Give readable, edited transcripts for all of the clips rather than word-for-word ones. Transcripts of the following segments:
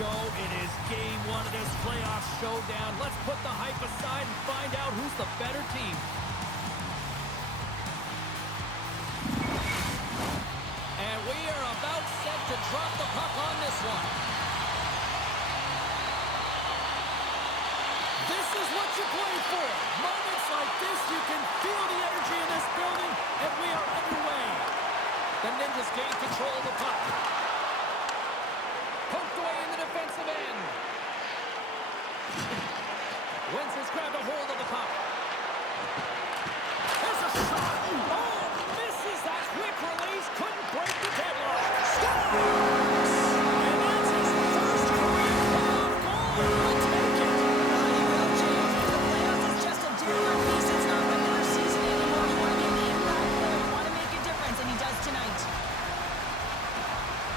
go. It is game one of this playoff showdown. Let's put the hype aside and find out who's the better team. And we are about set to drop the puck on this one. This is what you play for. Moments like this, you can feel the energy in this building, and we are underway. The Ninjas gain control of the puck. Poked away in the defensive end. Wentz has grabbed a hold of the puck. There's a shot. Oh, misses that quick release. Couldn't break the deadlock. Scores! And that's his first career playoff goal. We'll take it. You will, James. The playoffs is just a different piece. It's not regular season anymore. You want to be an impact player. You want to make a difference, and he does tonight.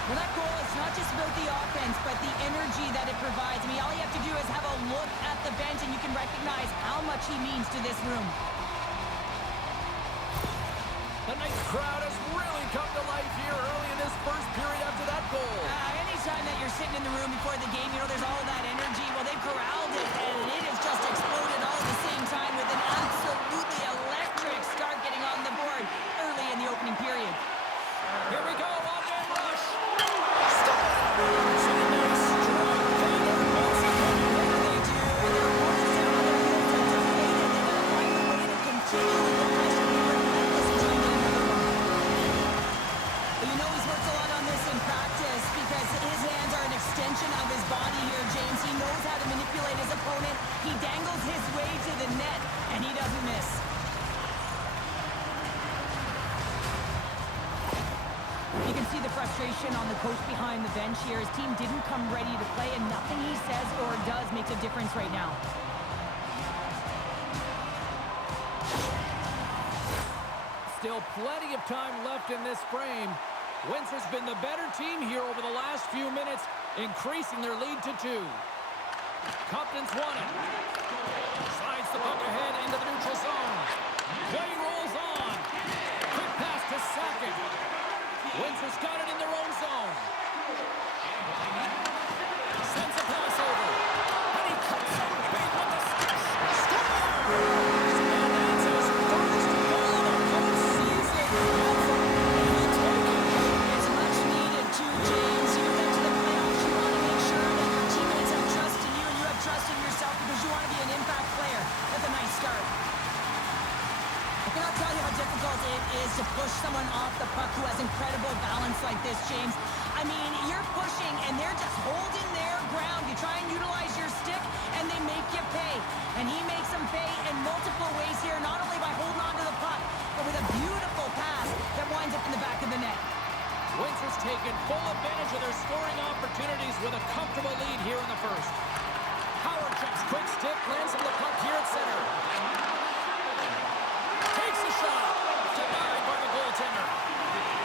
Well, that goal is not just about the offense, but the energy that it provides. I mean, all you have to do is have a look at the bench, and you can recognize how much he means to this room. The nice crowd has really come to life here early in this first period after that goal. Anytime that you're sitting in the room before the game, you know there's all that energy. Well, they've corralled it, and it has just exploded all at the same time with an absolutely electric start getting on the board early in the opening period. Here we go, one-man rush. Of his body here, James. He knows how to manipulate his opponent. He dangles his way to the net, and he doesn't miss. You can see the frustration on the coach behind the bench here. His team didn't come ready to play, and nothing he says or does makes a difference right now. Still plenty of time left in this frame. Wentz has been the better team here over the last few minutes, increasing their lead to 2. Compton's won it. Slides the puck ahead into the neutral zone. Play rolls on. Quick pass to second. Wentz has got it in their own zone. Sends a pass over. And he cuts up big with the stick. Scores! And that's his first goal of the postseason. It's much needed too, James. You get to the playoffs, you want to make sure that your teammates have trust in you and you have trust in yourself because you want to be an impact player. That's a nice start. I cannot tell you how difficult it is to push someone off the puck who has incredible balance like this, James. I mean, you're pushing and they're just holding their ground. You try and utilize your stick and they make you pay. And he makes them pay in multiple ways here, not only by holding on to the puck, but with a beautiful pass that winds up in the back of the net. Wentz has taken full advantage of their scoring opportunities with a comfortable lead here in the first. Howard checks quick stick, lands on the puck here at center. Takes a shot. Denied by the goaltender.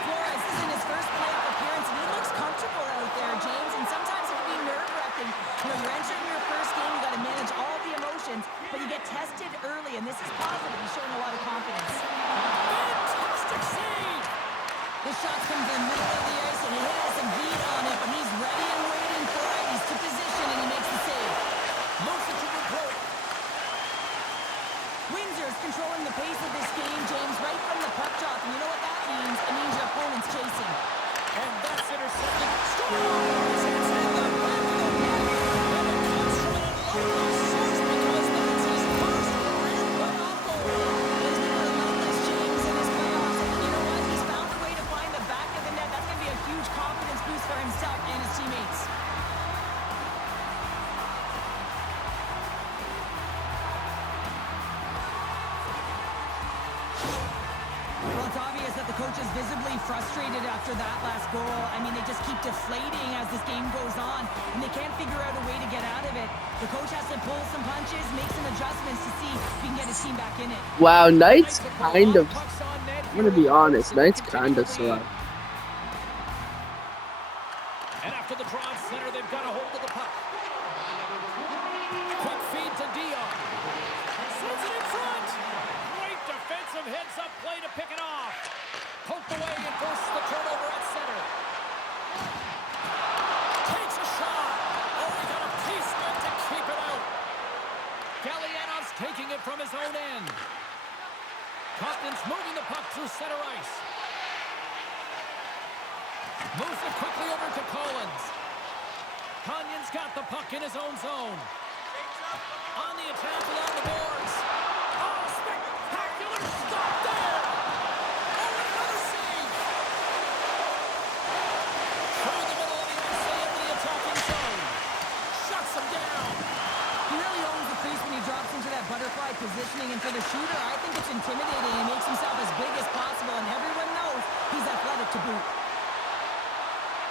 Flores is in his first playoff appearance, and he looks comfortable out there, James, and sometimes it can be nerve-wracking. You know, you're entering your first game, you got to manage all the emotions, but you get tested early, and this is positive. He's showing a lot of confidence. Fantastic save. This shot's come to the middle of the ice, and he has some heat on it, but he's ready and waiting for it. He's to position, and he makes the save. Moves it to the goal. Windsor's controlling the pace of this game, James, right from the puck drop, and you know what that means? It means your opponent's chasing. And that's intercepted. Scores! It's in the back of the net. And it comes from an unlikely source because that's his first career playoff goal. He's been relentless, James, in his playoffs, and you know what? He's found a way to find the back of the net. That's going to be a huge confidence boost for himself and his teammates. Well, it's obvious that the coach is visibly frustrated after that last goal. I mean, they just keep deflating as this game goes on, and they can't figure out a way to get out of it. The coach has to pull some punches, make some adjustments to see if he can get his team back in it. Wow, Knight's kind of, I'm going to be honest, Knight's kind of slow. And after the draw center, they've got a hold of the puck. Quick feed to Dion. Sends it in front. Great defensive heads-up play to pick it off. Poked away and forces the turnover at center. Takes a shot. the puck through center ice. Moves it quickly over to Collins. Canyon's got the puck in his own zone. On the attack along the boards. Oh, spectacular stop there! Oh, and another save! Through the middle of the ice, they into the attacking zone. Shuts him down. He really owns the crease when he drops into that butterfly positioning, and for the shooter, I think it's intimidating. He makes himself as big as possible, and everyone knows he's athletic to boot.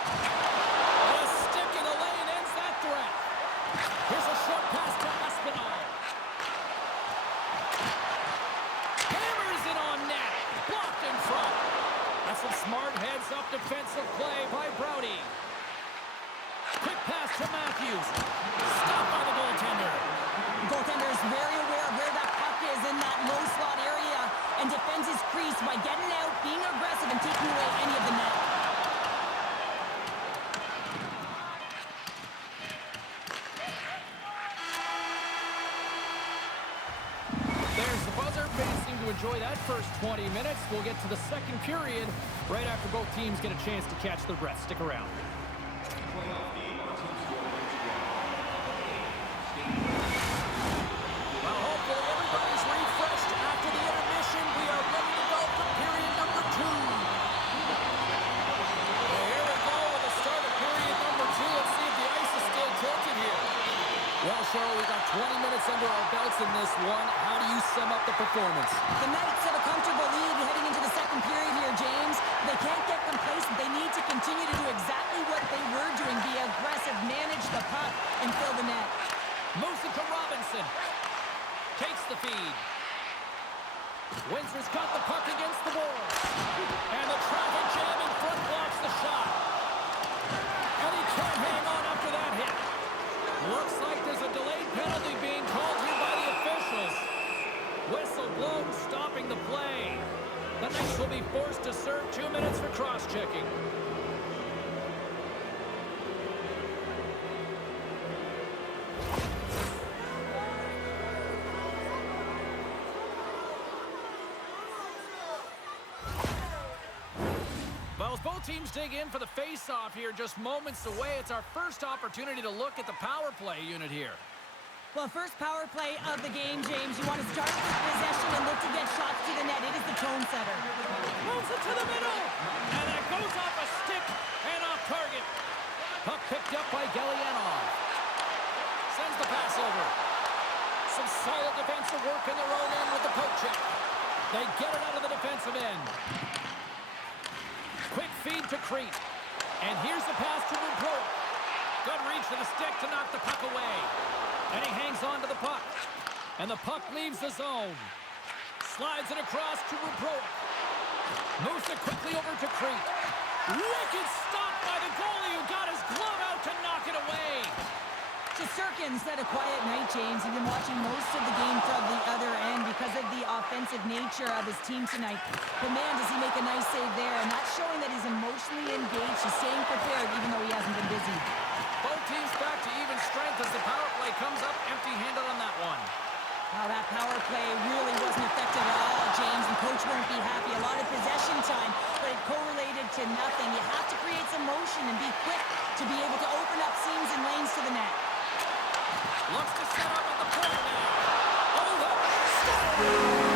A stick in the lane ends that threat. Here's a short pass to Espinal. Hammers it on net. Blocked in front. That's some smart heads-up defensive play by Brody. Quick pass to Matthews. Stopped by the goaltender. The goaltender is very aware of where that puck is in that low slot area and defends his crease by getting out, being aggressive, and taking away any of the net. There's the buzzer. Fans seem to enjoy that first 20 minutes. We'll get to the second period right after both teams get a chance to catch their breath. Stick around. Well, hopefully everybody's refreshed after the intermission. We are ready to go for period number 2. Well, here we go with the start of period number 2. Let's see if the ice is still tilted here. Well, Cheryl, we've got 20 minutes under our belts in this one. How do you sum up the performance? The Knights have a comfortable lead heading into the second period here, James. They can't get complacent. They need to continue to do exactly what they were doing. Be aggressive, manage the puck, and fill the net. Moves it to Robinson. Takes the feed. Windsor's got the puck against the boards. And the traffic jam in front blocks the shot. And he can't hang on after that hit. Looks like there's a delayed penalty being called here by the officials. Whistle blown, stopping the play. The Knights will be forced to serve 2 minutes for cross-checking. Well, as both teams dig in for the face-off here, just moments away, it's our first opportunity to look at the power play unit here. Well, first power play of the game, James. You want to start with possession and look to get shots to the net. It is the tone setter. Moves it to the middle. And that goes off a stick and off target. Puck picked up by Gelianov. Sends the pass over. Some solid defensive work in their own end with the poke check. They get it out of the defensive end. Quick feed to Crete. And here's the pass to Rubrow. Good reach to the stick to knock the puck away. And he hangs on to the puck. And the puck leaves the zone. Slides it across to Rubrow. Moves it quickly over to Crete. Wicked stop by the goalie who got his glove out to knock it away. Shesterkin's had a quiet night, James. He's been watching most of the game from the other end because of the offensive nature of his team tonight. But man, does he make a nice save there. And that's showing that he's emotionally engaged. He's staying prepared even though he hasn't been busy. Both teams back to even strength as the power play comes up empty-handed on that one. Wow, that power play really wasn't effective at all, James, and coach won't be happy. A lot of possession time, but it correlated to nothing. You have to create some motion and be quick to be able to open up seams and lanes to the net. Looks to set up at the point now. Oh, that stop!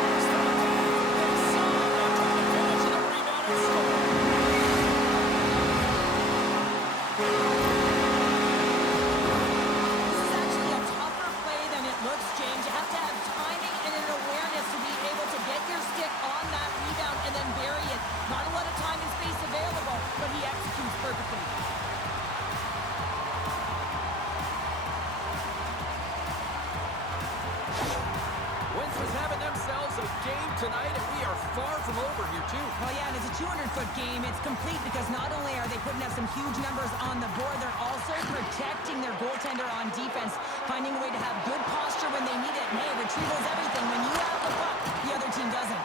Tonight, and we are far from over here, too. Oh, yeah, and it's a 200-foot game. It's complete because not only are they putting up some huge numbers on the board, they're also protecting their goaltender on defense, finding a way to have good posture when they need it. And, hey, retrieval's everything. When you have the puck, the other team doesn't.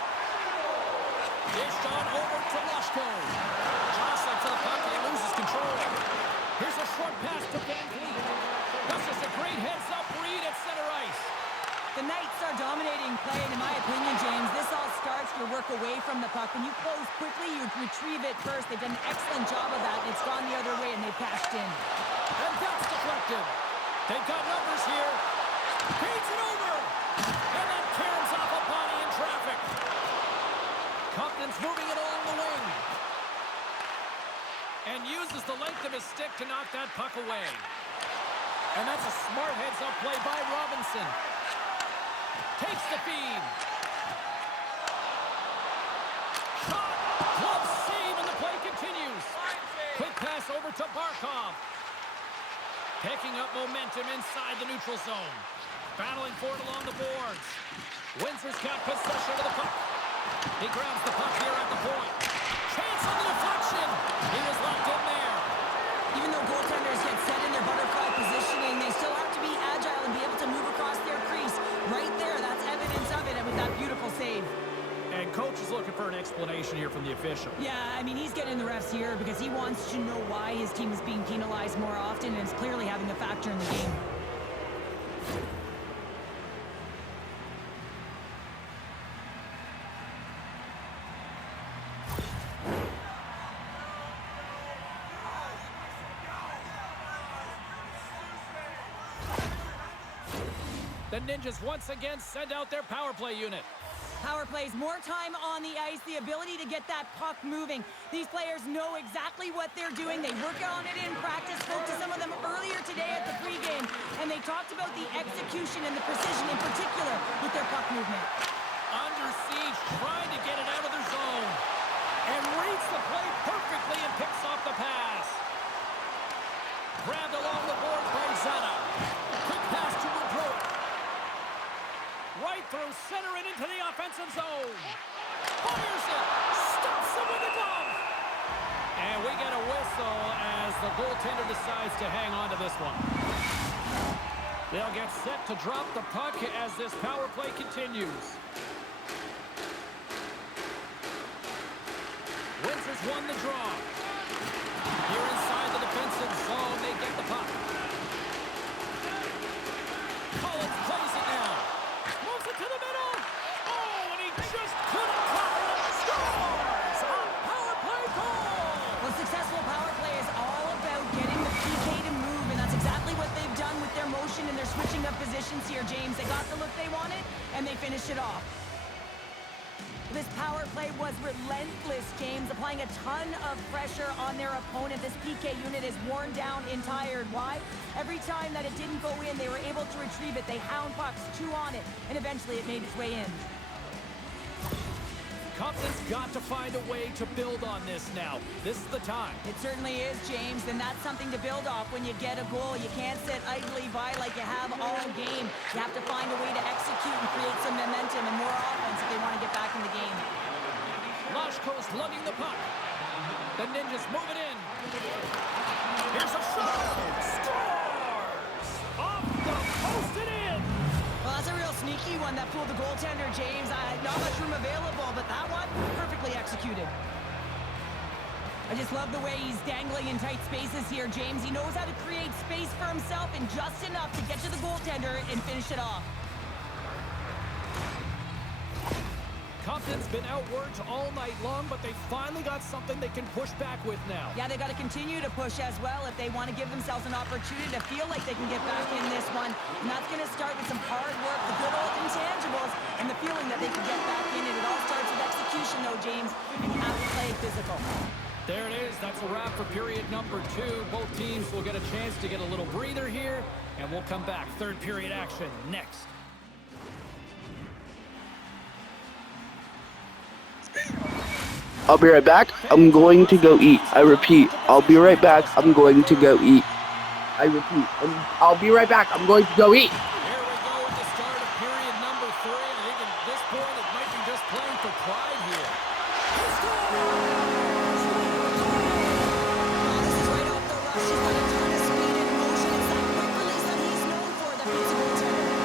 Dished on over to Lushko. Jostling for the puck, and he loses control. Here's a short pass to Van Vliet. That's just a great heads-up read at center ice. The Knights are dominating play, and in my opinion, James, this all starts your work away from the puck. When you close quickly, you retrieve it first. They've done an excellent job of that, and it's gone the other way, and they've cashed in. And that's deflected. They've got numbers here. Feeds it over. And then caroms off a body in traffic. Compton's moving it along the wing. And uses the length of his stick to knock that puck away. And that's a smart heads-up play by Robinson. Takes the feed. Shot. Glove save, and the play continues. Quick pass over to Barkov. Picking up momentum inside the neutral zone. Battling for it along the boards. Windsor's got possession of the puck. He grabs the puck here at the point. Chance on the deflection. He was locked in there. Even though goaltenders get set in their butterfly positioning, they still have to be agile and be able to move across their crease. Right there, that's evidence of it with that beautiful save. And coach is looking for an explanation here from the official. Yeah, I mean, he's getting the refs here because he wants to know why his team is being penalized more often, and it's clearly having a factor in the game. The Ninjas once again send out their power play unit. Power plays, more time on the ice, the ability to get that puck moving. These players know exactly what they're doing. They work on it in practice. Spoke to some of them earlier today at the pregame, and they talked about the execution and the precision in particular with their puck movement. Under siege, trying to get it out of their zone. And reads the play perfectly and picks off the pass. Grabbed along the board by Zana. Quick pass to Woodrow. Right through center and into the offensive zone. Fires it. Stops him with a glove. And we get a whistle as the goaltender decides to hang on to this one. They'll get set to drop the puck as this power play continues. Windsor's won the draw. Here inside the defensive zone, they get the puck. Collins plays it now. Moves it to the middle. Oh, and he just couldn't cover it. Scores! A power play goal! Well, successful power play is all about getting the PK to move, and that's exactly what they've done with their motion and their switching up positions here, James. They got the look they wanted, and they finished it off. This power play was relentless, James, applying a ton of pressure on their opponent. This PK unit is worn down and tired. Why? Every time that it didn't go in, they were able to retrieve it. They hound pucks, chew on it, and eventually it made its way in. Compton's got to find a way to build on this now. This is the time. It certainly is, James, and that's something to build off when you get a goal. You can't sit idly by like you have all game. You have to find a way to execute and create some momentum and more offense if they want to get back in the game. Lashko's lugging the puck. The Ninjas move it in. Here's a shot. Scores! Off the post and in. Well, that's a real sneaky one that fooled the goaltender, James. Not much room available, but that one, perfectly executed. I just love the way he's dangling in tight spaces here, James. He knows how to create space for himself and just enough to get to the goaltender and finish it off. Compton's been outworked all night long, but they finally got something they can push back with now. Yeah, they got to continue to push as well if they want to give themselves an opportunity to feel like they can get back in this one. And that's going to start with some hard work, the good old intangibles, and the feeling that they can get back in it. It all starts with execution, though, James, and you have to play physical. There it is. That's a wrap for period number 2. Both teams will get a chance to get a little breather here, and we'll come back. Third period action next. I'll be right back. I'm going to go eat. I repeat, I'll be right back. I'm going to go eat. I repeat, I'll be right back. I'm going to go eat. Here we go at the start of period number 3. I think at this point it might be just playing for pride here. He scores! This is right off the rush. He's got a ton of speed and motion. It's that quick release that he's known for that beats a goaltender.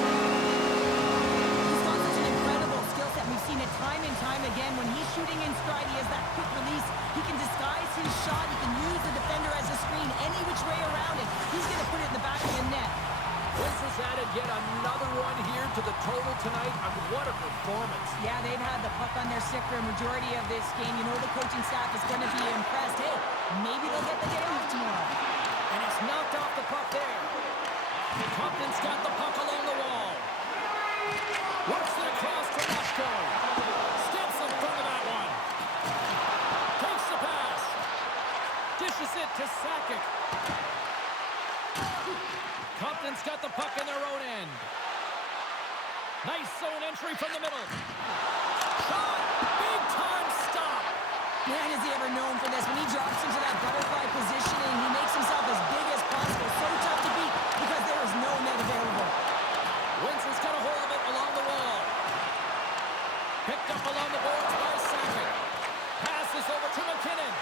He's got such an incredible skill set. We've seen it time and time again. When he's shooting in stride, he has that quick release. He can disguise his shot. He can use the defender as a screen any which way around it. He's going to put it in the back of the net. This has added yet another one here to the total tonight, and what a performance. Yeah, they've had the puck on their stick for a majority of this game. You know the coaching staff is going to be impressed. Hey, maybe they'll get the day off tomorrow. And he's knocked off the puck there. Compton's got the puck along the wall. Works it across to Rushko. Steps in front of that one. Takes the pass. Dishes it to Sakic. Compton's got the puck in their own end. Nice zone entry from the middle. Shot! Big time stop! Man, is he ever known for this. When he drops into that butterfly positioning, he makes himself as big as possible. So tough to beat because there is no net available. Windsor's got a hold of it along the wall. Picked up along the boards by Sakic. Passes over to McKinnon.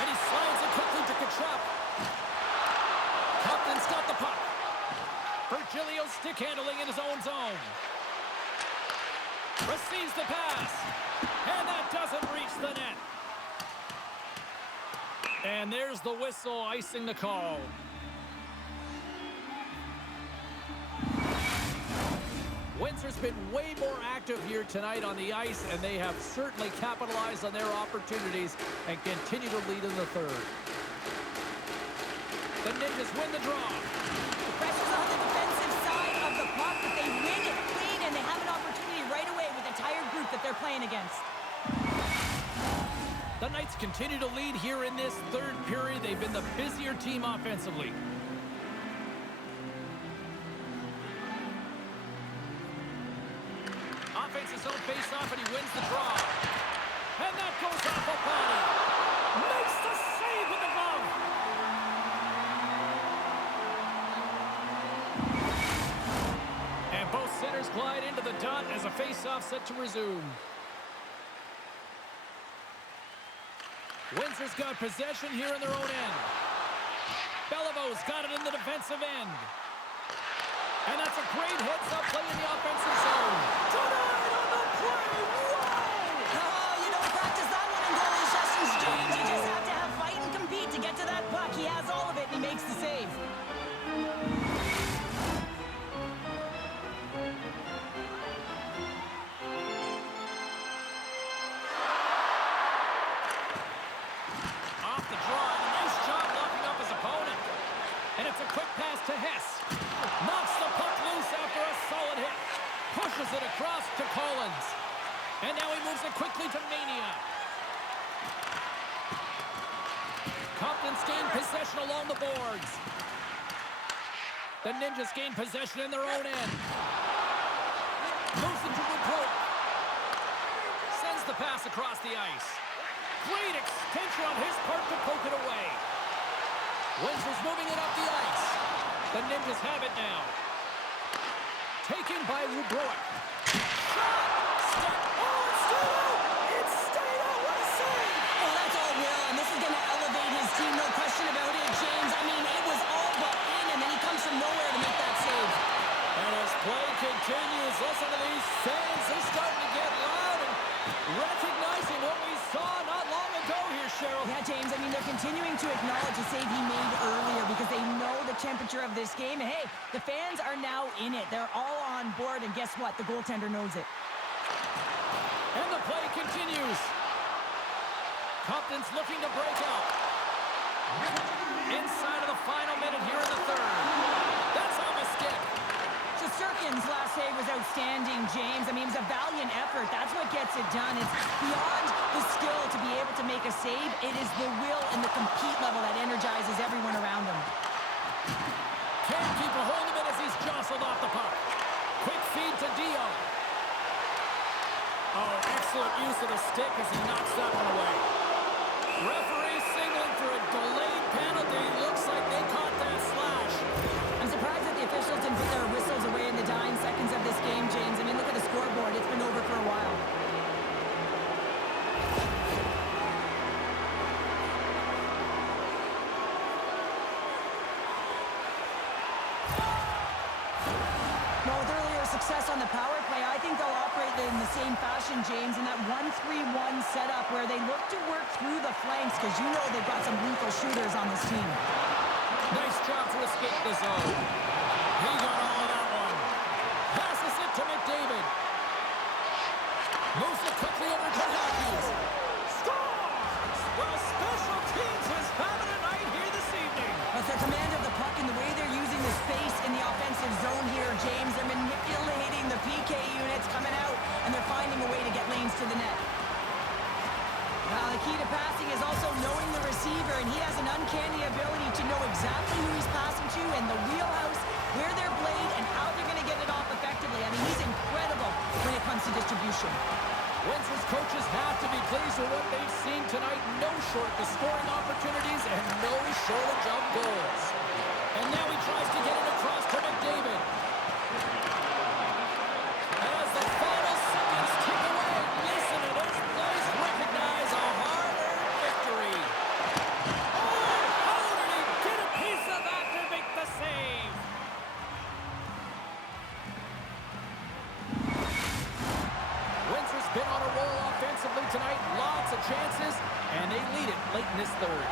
And he slides it quickly to Kachuk. Compton's got the puck. Virgilio stick handling in his own zone. Receives the pass. And that doesn't reach the net. And there's the whistle icing the call. Windsor's been way more active here tonight on the ice, and they have certainly capitalized on their opportunities and continue to lead in the third. The Ninjas win the draw. The pressure's on the defensive side of the puck, but they win it clean, and they have an opportunity right away with the tired group that they're playing against. The Knights continue to lead here in this third period. They've been the busier team offensively. Offense his own face-off, and he wins the draw. And that goes off a body. Makes the save with the glove. And both centers glide into the dot as a face-off set to resume. Windsor's got possession here in their own end. Belivo's got it in the defensive end. And that's a great heads-up play in the offensive zone. Denied on the play! Whoa! Oh, you don't practice that one in goalie sessions, James. You just have to have fight and compete to get to that puck. He has all of it, and he makes the save. Off the draw, and a nice job locking up his opponent. And it's a quick pass to Hess. Knocks the puck loose after a solid hit. Pushes it across to Collins. And now he moves it quickly to Mania. Compton's gained possession along the boards. The Ninjas gain possession in their own end. Moves it to Woodrow. Sends the pass across the ice. Great extension on his part to poke it away. Windsor's moving it up the ice. The Ninjas have it now. Taken by Rubrowick. Shot! Step! Oh, it's stayed out! It's stayed out! What a save! Oh, that's all Will, and this is going to elevate his team, no question about it, James. I mean, it was all but in, and then he comes from nowhere to make that save. And as play continues, listen to these fans. They're starting to get loud and recognizing what we saw not long ago here, Cheryl. Yeah, James, I mean, they're continuing to acknowledge the save he made earlier because they know the temperature of this game. And, hey, the fans are now in it. They're all on board, and guess what? The goaltender knows it. And the play continues. Compton's looking to break out. Inside of the final minute here in the third. That's on the stick. Shesterkin's last save was outstanding, James. I mean, it was a valiant effort. That's what gets it done. It's beyond the skill to be able to make a save. It is the will and the compete level that energizes everyone around him. Can't keep a hold of it as he's jostled off the puck. Quick feed to Dio. Oh, excellent use of the stick as he knocks that one away. Referee signaling for a delayed penalty. Looks like they caught that slash. I'm surprised that the officials didn't put their whistles away in the dying seconds of this game, James. I mean, look at the scoreboard. It's been over for a while. Well, with earlier success on the power play, I think they'll operate in the same fashion, James, in that 1-3-1 setup where they look to work through the flanks because you know they've got some lethal shooters on this team. Nice job to escape the zone. He got all of that one. Passes it to McDavid. Moves it quickly over to Matthews. Scores! Well, special teams is having a night here this evening. With their command of the puck and the way they're using the space in the offensive zone here, James, they're manipulating the PK units coming out, and they're finding a way to get lanes to the net. Now, the key to passing is also knowing the receiver, and he has an uncanny ability to know exactly who he's passing to and the wheelhouse, where they're played, and how they're going to get it off effectively. I mean, he's incredible when it comes to distribution. Windsor's coaches have to be pleased with what they've seen tonight. No shortage of scoring opportunities and no shortage of goals. And now he tries to get it across to McDavid. As the final seconds tick away, listen to this place recognize a hard-earned victory. Oh, how did he get a piece of that to make the save? Windsor's been on a roll offensively tonight. Lots of chances, and they lead it late in this third.